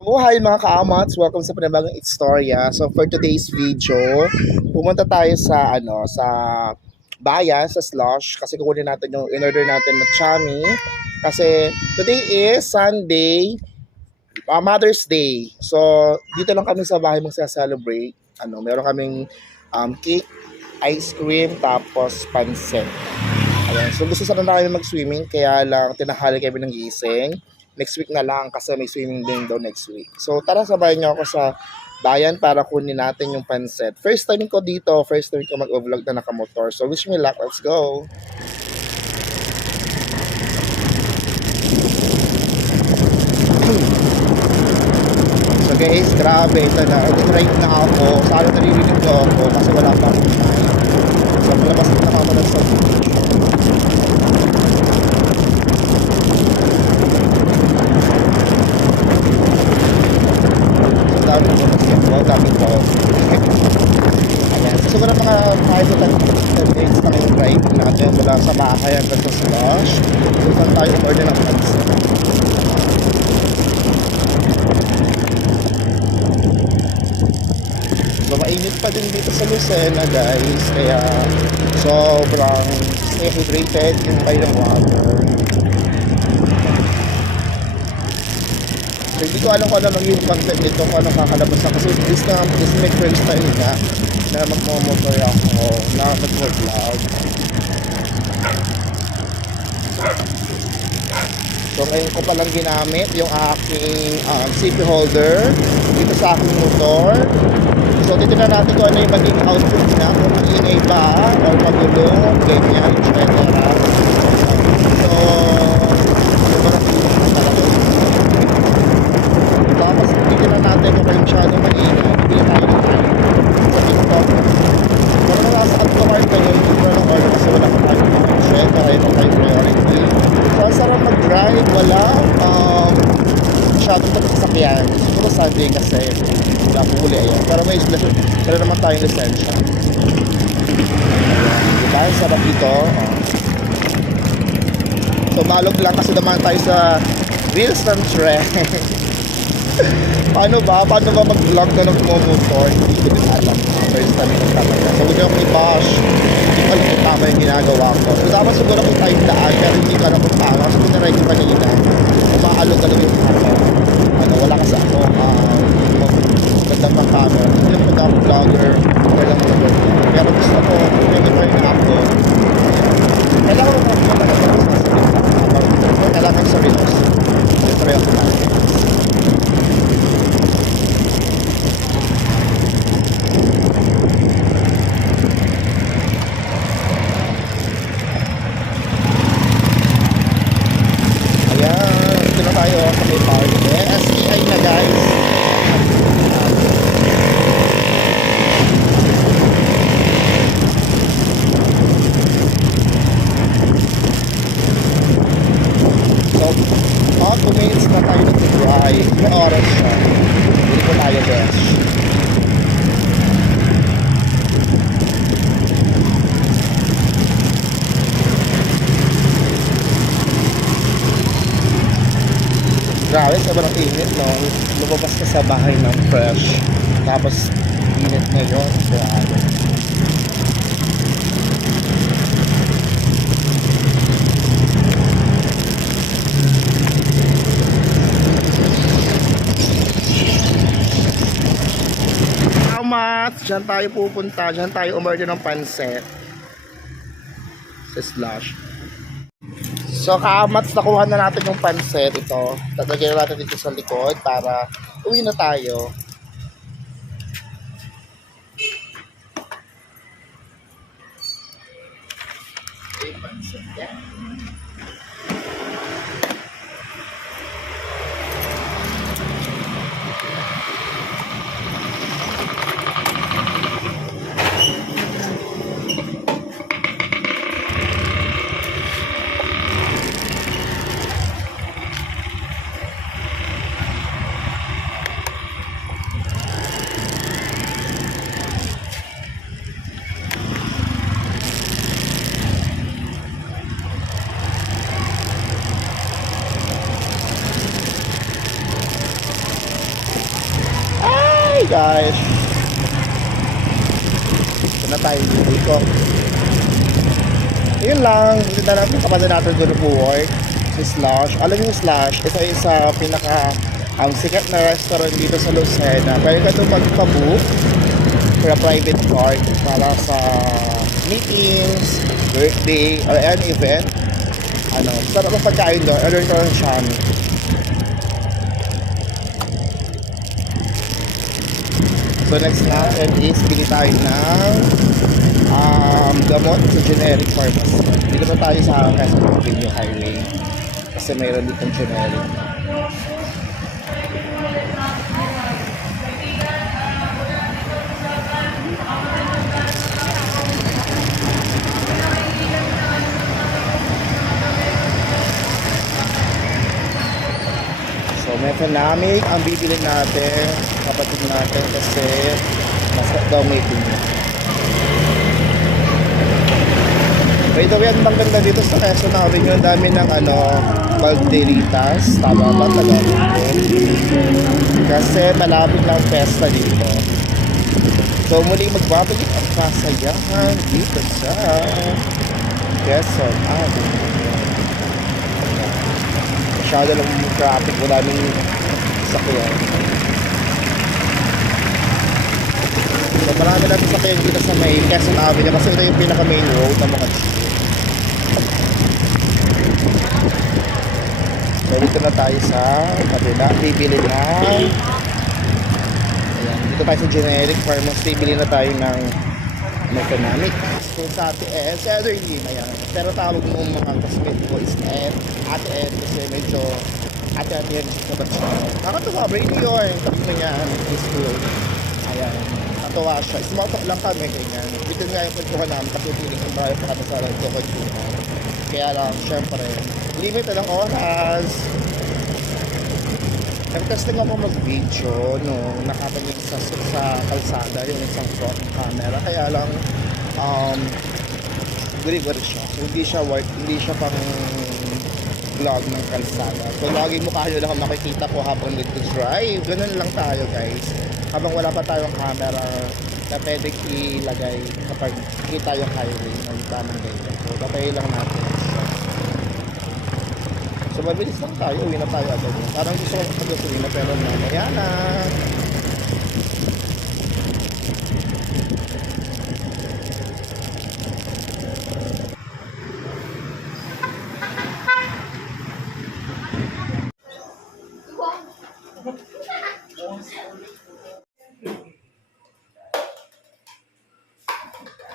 Oh, hi mga kaamats! Welcome sa panibagong Istorya. So for today's video, pumunta tayo sa bayan, sa Slush kasi kukunin natin yung in-order natin na chami. Kasi today is Sunday, Mother's Day. So dito lang kami sa bahay magsa-celebrate. Meron kaming cake, ice cream, tapos pansit. Ayan. So gusto sana namin mag-swimming kaya lang tinahali kami ng gising. Next week na lang kasi may swimming din daw next week. So tara sabayan niyo ako sa bayan para kunin natin yung pansit. First time ko dito, first time ko mag-vlog na nakamotor. So wish me luck, let's go! So guys, grabe ito na. Nag-drive na ako. Sana naririnig ko ako kasi wala pa akong time. So palabas na ako ng subdivision. Daming motorcycle, daming tao. Ayan. So siguro mga 5 to 10 minutes na yung drive natin mula sa bahay hanggang sa Slush. So saan tayo order ng pansit. So mainit pa din dito sa Lucena guys. Kaya sobrang stay hydrated yung kayo ng water. So, hindi ko alam kung ano yung content nito, kung ano kakalabas na. Kasi this is my first time na magmamotor ako, na mag-vlog. So ngayon ko palang ginamit yung aking safety holder dito sa aking motor. So titignan natin kung ano yung maging output na, kung maingay ba or magulo, ganyan, etc. So tapos titignan natin kung kayo masyadong maingay, bibili tayo ng time sa TikTok. Kung ano nasa at kumar kayo, hindi ko lang order kasi wala pa tayo mga syempre, ito tayo priority. So ang sarap mag-drive, wala masyadong sasakyan. Siguro Sunday kasi wala po huli ayan. Pero naman tayong lisensya. Diba? Ang sarap dito. So balog lang kasi naman tayo sa Reels ng Trend. Paano ba mag-vlog na nagmumotor? Hindi ko din alam. First time ko talaga. So huwag ako i-bash. Hindi ko alam kung tama yung ginagawa ko. So dapat siguro kung tayo daan, pero hindi ko alam kung tama. So pinaray ko kanina. Umaalog talaga yung camera. Wala kasi ako magandang pang camera. Hindi naman ako vlogger. Kailangan mo lang. Pero gusto ko, may na ako. Kailangan mo kailangan sa Reels. Ito rin ako natin. Mga 2 minutes na tayo nag-drive. May oras siya. Hindi ko tayo besh. Grabe, sobrang init, no? Lumabas ka sa bahay ng fresh. Tapos, init na yun. Grabe. Diyan tayo pupunta, diyan tayo umorder ng pansit sa Slush. So kaamats, nakuha na natin yung pansit. Ito, tatagyan natin dito sa likod para uwi na tayo. Okay, pansit yan. guys. Ito na tayo dito. Yun lang. Hindi na natin kapatid natin doon po work. Si Slush. Alam niyo yung Slush, ito yung sa pinaka sikat na restaurant dito sa Lucena. Pwede ka doon magpabook for a private card para sa meetings, birthday, or any event. Ano, sarap ang pagkain doon. Order ko ng Shami. So next natin is bili tayo ng gamot sa generic pharmacy. Dito pa tayo sa Quezon Avenue Highway kasi mayroon dito generic. So methanamic ang bibili natin kapatid natin kasi masarap daw may pinya. By the way, ang ganda dito sa Quezon Avenue, ang dami ng Balderitas, tama ba Tagalog? Kasi malapit lang pesta dito. So muling magbabalik ang kasayahan dito sa Quezon Avenue. Masyado lang yung traffic, maraming sakyan. So marami natin sakyan dito sa may Quezon Avenue kasi ito yung pinaka main road ng mga jeep. So dito na tayo sa kabila, bibili na. Ayan, dito tayo sa generic pharmacy, bibili na tayo ng methanamic. So sa Ate Ed, sa Ederlin, ayan. Pero tawag mo mga cosmetic ko is Ate Ed kasi medyo Ate Ed sa bansa. Nakatuwa, brainy yun. Tapos na niya, school. Ayan, natuwa siya. Small talk lang kami, ganyan. Ito nga yung kwentuhan namin kasi piling ang tayo pa kami sa kwentuhan. Kaya lang, syempre, limited ang oras. Nag-testing ako mag-video nung nakatingin sa kalsada yung isang front camera. Kaya lang, deliver siya. So, hindi siya pang vlog ng kalsada. So, lagi mukha nyo lang makikita ko habang nag-drive. Ganun lang tayo, guys. Habang wala pa tayong camera na pwedeng ilagay kapag kita yung highway ng tamang ganyan. So, tatay lang natin. So, mabilis lang tayo. Uwi na tayo agad. Parang gusto ko pag-uwi na pero mamaya na.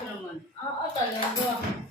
Naman. Oo, talaga.